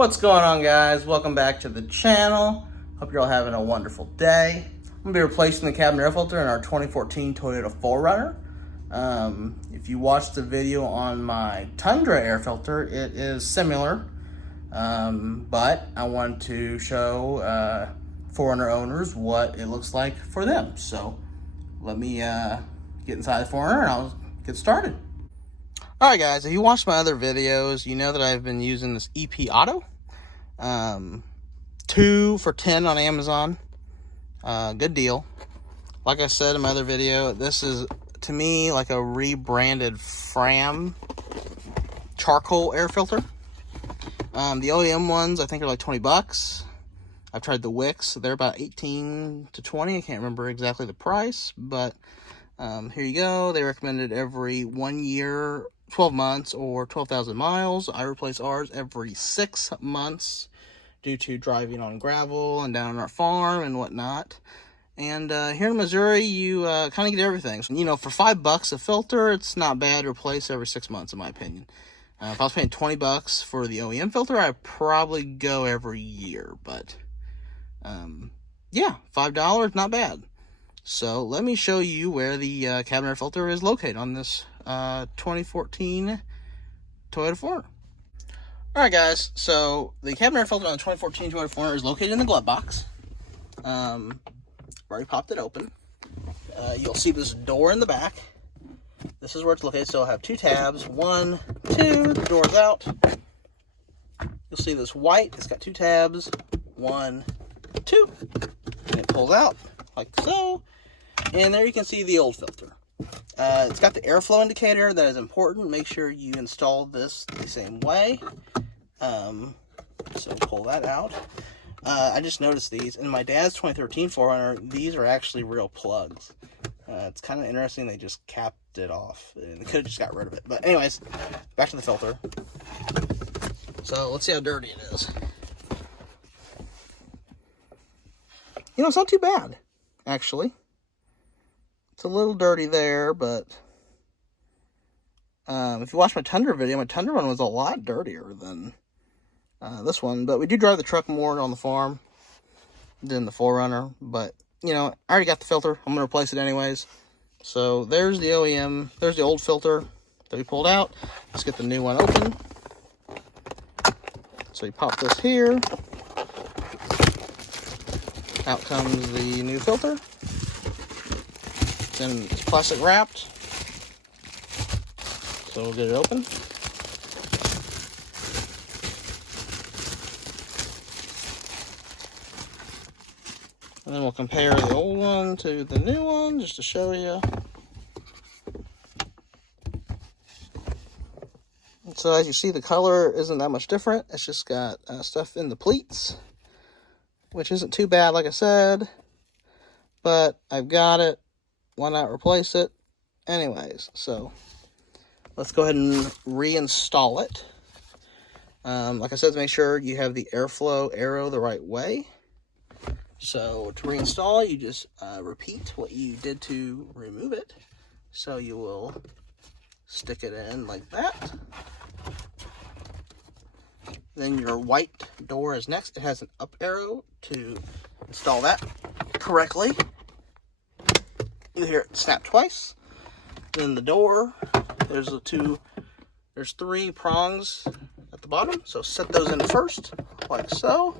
What's going on, guys? Welcome back to the channel. Hope you're all having a wonderful day. I'm going to be replacing the cabin air filter in our 2014 Toyota 4Runner. If you watched the video on my Tundra air filter, it is similar, but I want to show 4Runner owners what it looks like for them. So let me get inside the 4Runner and I'll get started. Alright guys, if you watched my other videos, you know that I've been using this EP Auto. 2 for $10 on Amazon. Good deal. Like I said in my other video, this is, to me, like a rebranded Fram charcoal air filter. The OEM ones, I think, are like 20 bucks. I've tried the wicks. They're about 18 to 20. I can't remember exactly the price, but here you go. They recommended every 1 year, 12 months, or 12,000 miles. I replace ours every 6 months due to driving on gravel and down on our farm and whatnot. And here in Missouri, you kind of get everything. So, you know, for $5 a filter, it's not bad to replace every 6 months, in my opinion. If I was paying 20 bucks for the OEM filter, I'd probably go every year. But, yeah, $5, not bad. So let me show you where the cabin air filter is located on this 2014 Toyota 4Runner. Alright guys, so the cabin air filter on the 2014 Toyota 4Runner is located in the glove box. Already popped it open. You'll see this door in the back. This is where it's located, so I'll have 2 tabs. 1, 2, the door's out. You'll see this white, it's got 2 tabs. 1, 2, and it pulls out like so. And there you can see the old filter. It's got the airflow indicator. That is important. Make sure you install this the same way. So pull that out. I just noticed these. In my dad's 2013 4Runner, these are actually real plugs. It's kind of interesting. They just capped it off. They could have just got rid of it. But anyways, back to the filter. So let's see how dirty it is. You know, it's not too bad, actually. It's a little dirty there, but if you watch my Tundra video, my Tundra one was a lot dirtier than this one. But we do drive the truck more on the farm than the 4Runner. But, you know, I already got the filter. I'm going to replace it anyways. So there's the OEM. There's the old filter that we pulled out. Let's get the new one open. So you pop this here. Out comes the new filter. Then it's plastic wrapped. So we'll get it open. And then we'll compare the old one to the new one just to show you. And so as you see, the color isn't that much different. It's just got stuff in the pleats, which isn't too bad, like I said. But I've got it. Why not replace it? Anyways, so let's go ahead and reinstall it. Like I said, make sure you have the airflow arrow the right way. So to reinstall, you just repeat what you did to remove it. So you will stick it in like that. Then your white door is next. It has an up arrow to install that correctly. You hear it snap twice. Then the door, there's 3 prongs at the bottom. So set those in first, like so.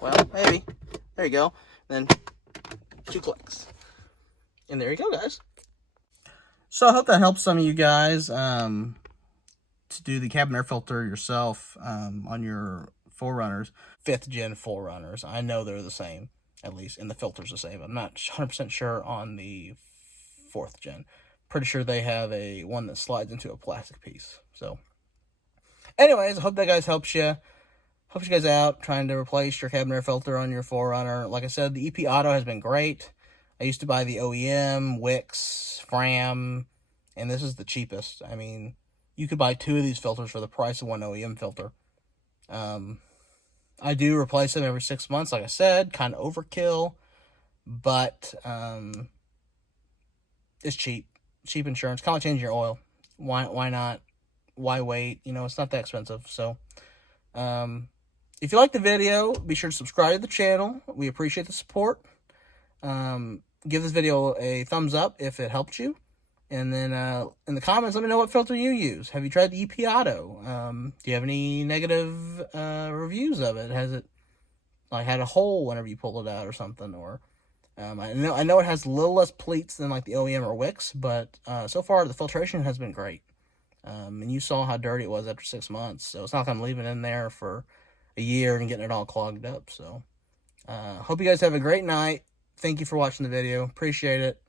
Well, maybe. There you go. Then 2 clicks. And there you go, guys. So I hope that helps some of you guys to do the cabin air filter yourself on your 4Runners. 5th gen 4Runners. I know they're the same. At least, and the filter's the same. I'm not 100% sure on the 4th gen. Pretty sure they have one that slides into a plastic piece. So, anyways, I hope that guys helps you. Helps you guys out trying to replace your cabin air filter on your 4Runner. Like I said, the EP Auto has been great. I used to buy the OEM, Wicks, Fram, and this is the cheapest. I mean, you could buy 2 of these filters for the price of one OEM filter. I do replace them every 6 months, like I said, kind of overkill, but it's cheap. Cheap insurance, kind of like changing your oil. Why not why wait? You know, it's not that expensive. So, if you like the video, be sure to subscribe to the channel. We appreciate the support. Give this video a thumbs up if it helped you. And then in the comments, let me know what filter you use. Have you tried the EP Auto? Do you have any negative reviews of it? Has it like had a hole whenever you pull it out or something? Or I know it has a little less pleats than like the OEM or Wix, but so far the filtration has been great. And you saw how dirty it was after 6 months, so it's not like I'm leaving it in there for a year and getting it all clogged up. So hope you guys have a great night. Thank you for watching the video. Appreciate it.